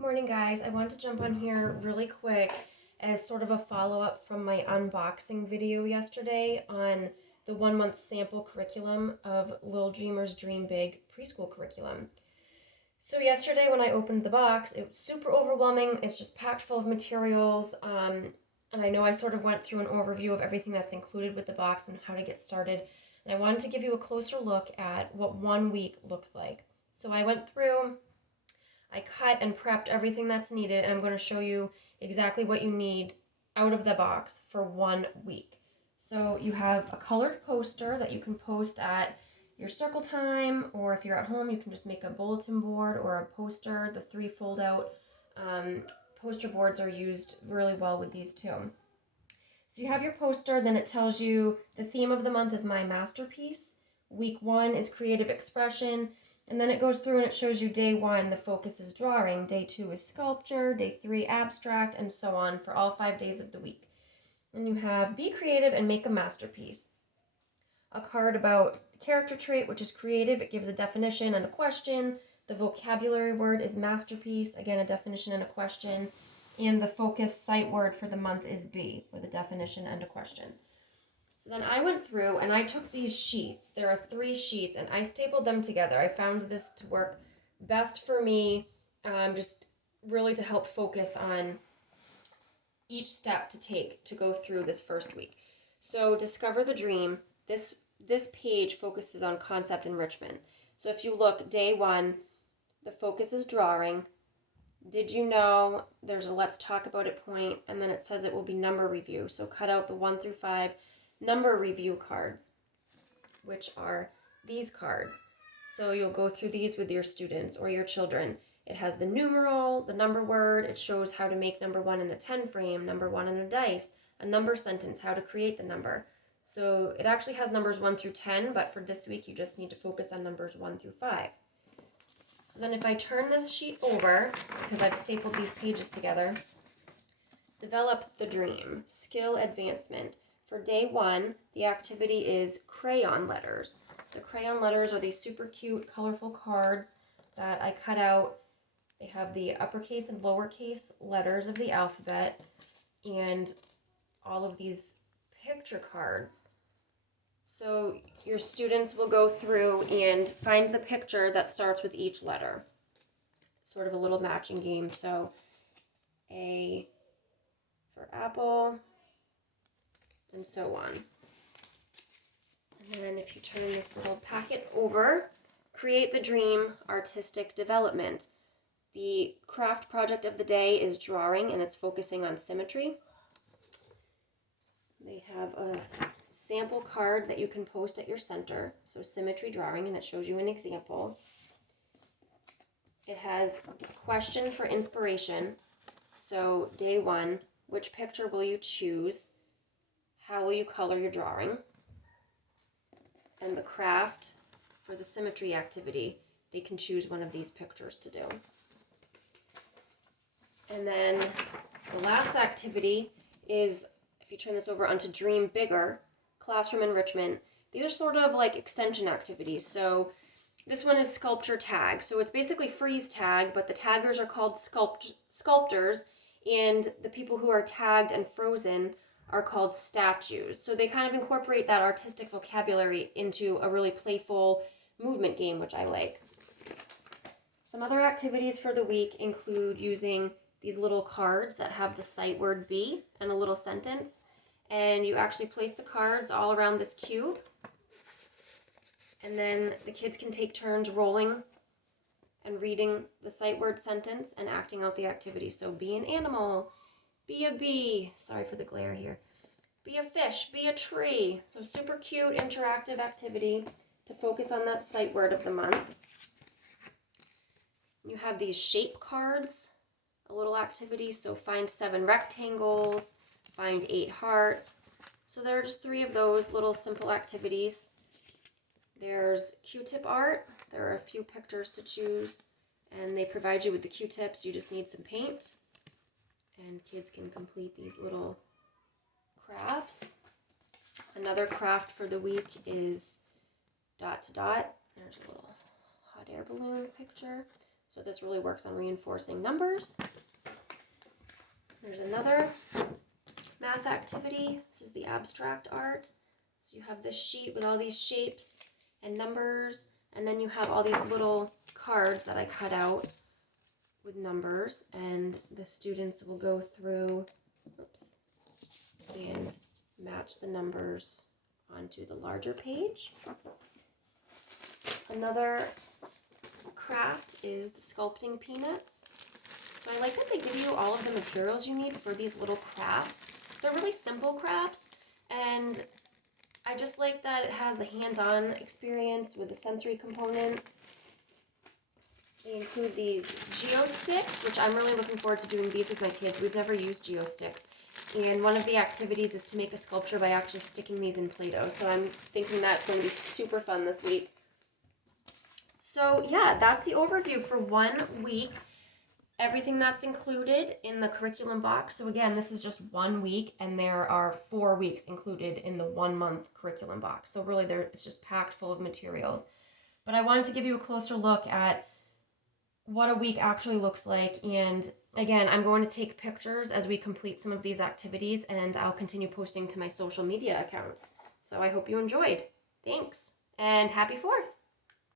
Morning, guys. I wanted to jump on here really quick as sort of a follow-up from my unboxing video yesterday on the 1 month sample curriculum of Little Dreamers Dream Big preschool curriculum. So yesterday when I opened the box, it was super overwhelming. It's just packed full of materials. And I know I sort of went through an overview of everything that's included with the box and how to get started. And I wanted to give you a closer look at what 1 week looks like. So I went through, I cut and prepped everything that's needed, and I'm going to show you exactly what you need out of the box for 1 week. So you have a colored poster that you can post at your circle time, or if you're at home, you can just make a bulletin board or a poster. The 3 fold out poster boards are used really well with these too. So you have your poster, then it tells you the theme of the month is My Masterpiece. Week 1 is Creative Expression. And then it goes through and it shows you day 1, the focus is drawing, day 2 is sculpture, day 3 abstract, and so on for all 5 days of the week. And you have be creative and make a masterpiece. A card about character trait, which is creative. It gives a definition and a question. The vocabulary word is masterpiece, again a definition and a question. And the focus sight word for the month is be, with a definition and a question. So then I went through and I took these sheets. There are 3 sheets and I stapled them together. I found this to work best for me, just really to help focus on each step to take to go through this first week. So discover the dream. This page focuses on concept enrichment. So if you look, day 1, the focus is drawing. Did you know there's a let's talk about it point, and then it says it will be number review. So cut out the 1 through 5 number review cards, which are these cards. So you'll go through these with your students or your children. It has the numeral, the number word. It shows how to make number 1 in a 10 frame, number 1 in a dice, a number sentence, how to create the number. So it actually has numbers 1 through 10, but for this week you just need to focus on numbers 1 through 5. So then if I turn this sheet over, because I've stapled these pages together, develop the dream, skill advancement. For day 1, the activity is crayon letters. The crayon letters are these super cute, colorful cards that I cut out. They have the uppercase and lowercase letters of the alphabet and all of these picture cards. So your students will go through and find the picture that starts with each letter. Sort of a little matching game. So A for apple, and so on. And then if you turn this little packet over, create the dream, artistic development. The craft project of the day is drawing, and it's focusing on symmetry. They have a sample card that you can post at your center, so symmetry drawing, and it shows you an example. It has a question for inspiration. So day 1, which picture will you choose? How will you color your drawing? And the craft for the symmetry activity, they can choose one of these pictures to do. And then the last activity is, if you turn this over onto Dream Bigger, classroom enrichment. These are sort of like extension activities. So this one is sculpture tag. So it's basically freeze tag, but the taggers are called sculptors, and the people who are tagged and frozen are called statues. So they kind of incorporate that artistic vocabulary into a really playful movement game, which I like. Some other activities for the week include using these little cards that have the sight word be and a little sentence. And you actually place the cards all around this cube. And then the kids can take turns rolling and reading the sight word sentence and acting out the activity. So be an animal, be a bee, sorry for the glare here, be a fish, be a tree. So super cute interactive activity to focus on that sight word of the month. You have these shape cards, a little activity. So find 7 rectangles, find 8 hearts. So there are just 3 of those little simple activities. There's Q-tip art. There are a few pictures to choose, and they provide you with the Q-tips. You just need some paint, and kids can complete these little crafts. Another craft for the week is dot to dot. There's a little hot air balloon picture. So this really works on reinforcing numbers. There's another math activity. This is the abstract art. So you have this sheet with all these shapes and numbers, and then you have all these little cards that I cut out with numbers, and the students will go through, and match the numbers onto the larger page. Another craft is the sculpting peanuts. So I like that they give you all of the materials you need for these little crafts. They're really simple crafts, and I just like that it has the hands-on experience with the sensory component. They include these geosticks, which I'm really looking forward to doing these with my kids. We've never used geosticks. And one of the activities is to make a sculpture by actually sticking these in Play-Doh. So I'm thinking that's going to be super fun this week. So yeah, that's the overview for 1 week. Everything that's included in the curriculum box. So again, this is just 1 week, and there are 4 weeks included in the 1 month curriculum box. So really it's just packed full of materials. But I wanted to give you a closer look at what a week actually looks like. And again, I'm going to take pictures as we complete some of these activities, and I'll continue posting to my social media accounts. So I hope you enjoyed. Thanks, and happy 4th.